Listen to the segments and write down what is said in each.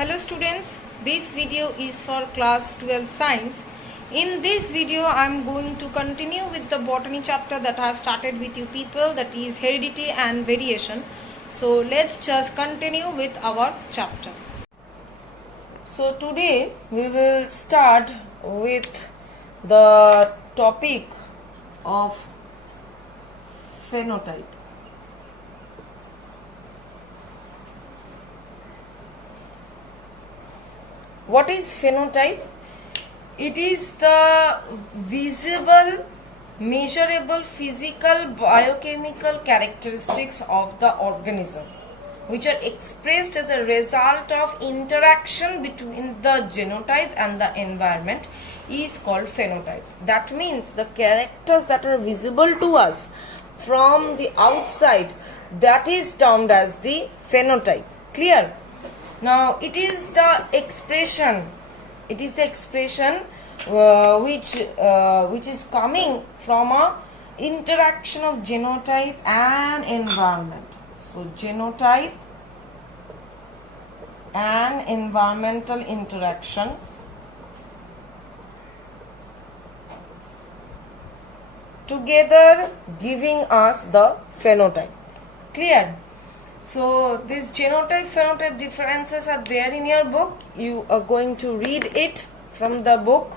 Hello students, this video is for class 12 science. In this video I am going to continue with the botany chapter that I have started with you people, that is heredity and variation. So let's just continue with our chapter. So today we will start with the topic of phenotype. What is phenotype? It is the visible, measurable physical, biochemical characteristics of the organism which are expressed as a result of interaction between the genotype and the environment is called phenotype. That means the characters that are visible to us from the outside, that is termed as the phenotype. Clear? Now it is the expression which is coming from a interaction of genotype and environment. So genotype and environmental interaction together giving us the phenotype. Clear? So these genotype phenotype differences are there in your book. You are going to read it from the book.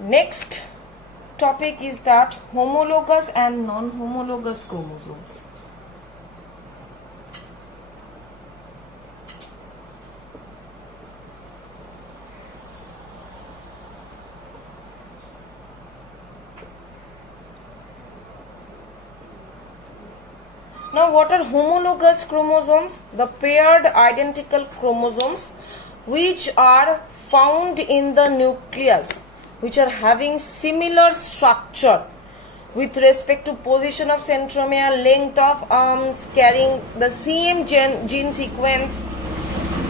Next topic is that homologous and non-homologous chromosomes. Now what are homologous chromosomes? The paired identical chromosomes which are found in the nucleus, which are having similar structure with respect to position of centromere, length of arms, carrying the same gene sequence,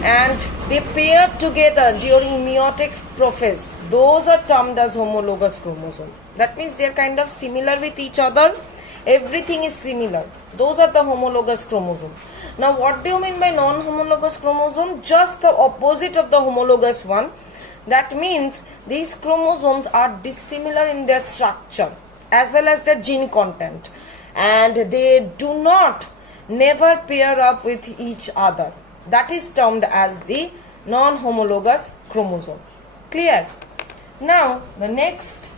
and they pair together during meiotic prophase. Those are termed as homologous chromosomes. That means they are kind of similar with each other. Everything is similar. Those are the homologous chromosomes. Now what do you mean by non-homologous chromosome? Just the opposite of the homologous one. That means these chromosomes are dissimilar in their structure as well as their gene content, and they do not never pair up with each other. That is termed as the non-homologous chromosome. Clear? Now the next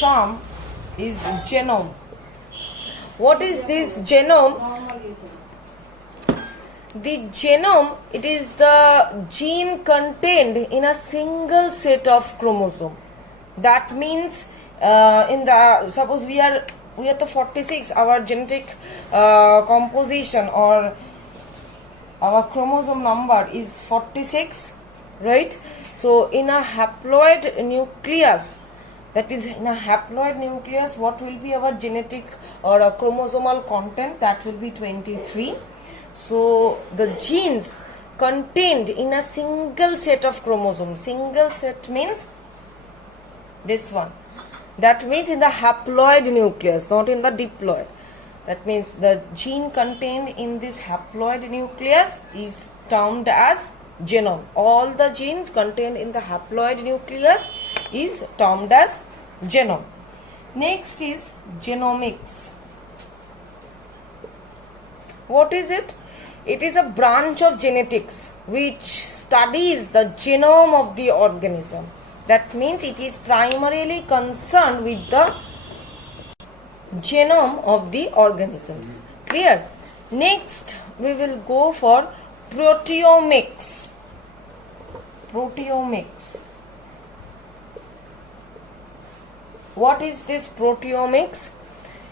term is genome. What is this genome? The genome, it is the gene contained in a single set of chromosome. That means suppose we are the 46, our genetic composition or our chromosome number is 46, right? So in a haploid nucleus, that is, in a haploid nucleus, what will be our genetic or a chromosomal content? That will be 23. So the genes contained in a single set of chromosomes. Single set means this one. That means in the haploid nucleus, not in the diploid. That means the gene contained in this haploid nucleus is termed as genome. All the genes contained in the haploid nucleus is termed as genome. Next is genomics. What is it? It is a branch of genetics which studies the genome of the organism. That means it is primarily concerned with the genome of the organisms. Clear? Next we will go for proteomics. Proteomics. What is this proteomics?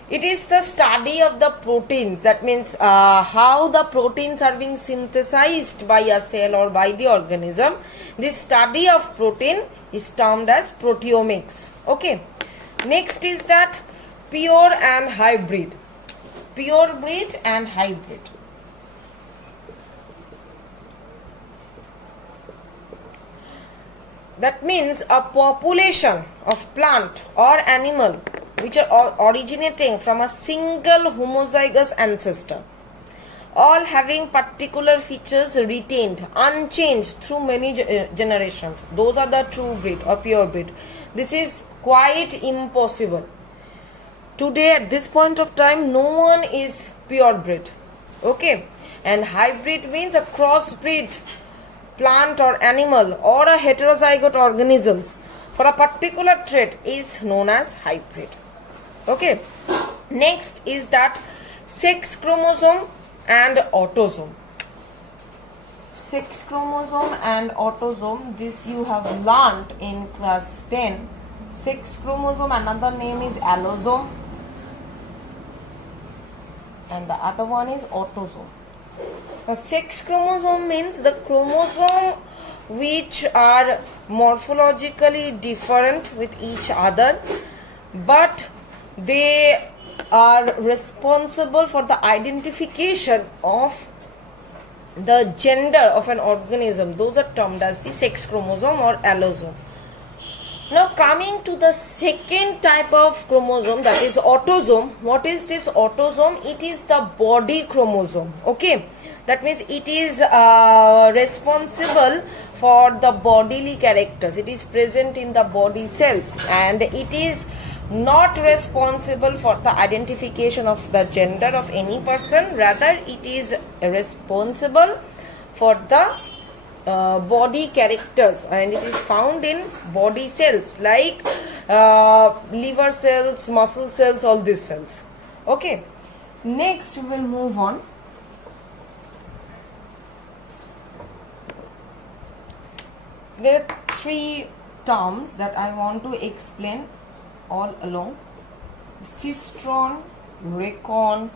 It is the study of the proteins. That means how the proteins are being synthesized by a cell or by the organism. This study of protein is termed as proteomics. Okay. Next is that pure and hybrid. Pure breed and hybrid. That means a population of plant or animal which are originating from a single homozygous ancestor all having particular features retained, unchanged through many generations. Those are the true breed or pure breed. This is quite impossible. Today at this point of time, no one is pure breed. Okay, and hybrid means a crossbreed plant or animal or a heterozygote organisms for a particular trait is known as hybrid. Okay, next is that sex chromosome and autosome. Sex chromosome and autosome, this you have learnt in class 10. Sex chromosome, another name is allosome, and the other one is autosome. Now, sex chromosome means the chromosome which are morphologically different with each other, but they are responsible for the identification of the gender of an organism. Those are termed as the sex chromosome or allosome. Now coming to the second type of chromosome, that is autosome. What is this autosome? It is the body chromosome. Okay, that means it is responsible for the bodily characters. It is present in the body cells, and it is not responsible for the identification of the gender of any person. Rather, it is responsible for the body characters, and it is found in body cells like liver cells, muscle cells, all these cells. Okay, next we will move on. There are three terms that I want to explain all along: cistron, recon,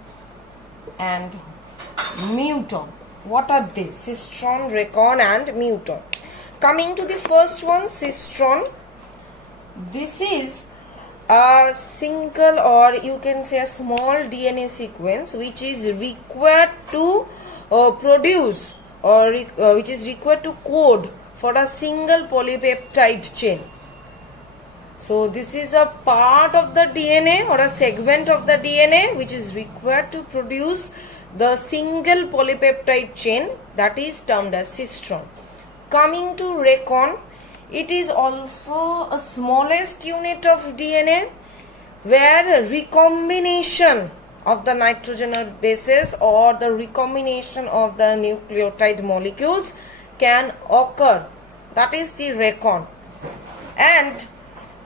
and muton. What are they? Cistron, recon, and muton. Coming to the first one, cistron. This is a single, or you can say a small DNA sequence which is required to produce, or which is required to code for a single polypeptide chain. So this is a part of the DNA or a segment of the DNA which is required to produce the single polypeptide chain, that is termed as cistron. Coming to recon, it is also a smallest unit of DNA where recombination of the nitrogen bases or the recombination of the nucleotide molecules can occur. That is the recon. And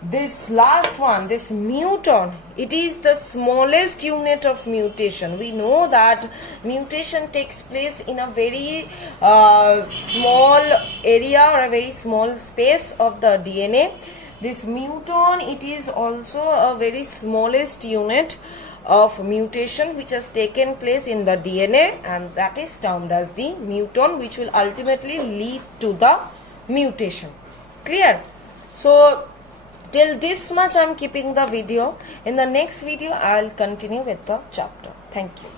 this last one, this muton, it is the smallest unit of mutation. We know that mutation takes place in a very small area or a very small space of the DNA. This muton, it is also a very smallest unit of mutation which has taken place in the DNA, and that is termed as the muton, which will ultimately lead to the mutation. Clear? So till this much I am keeping the video. In the next video I will continue with the chapter. Thank you.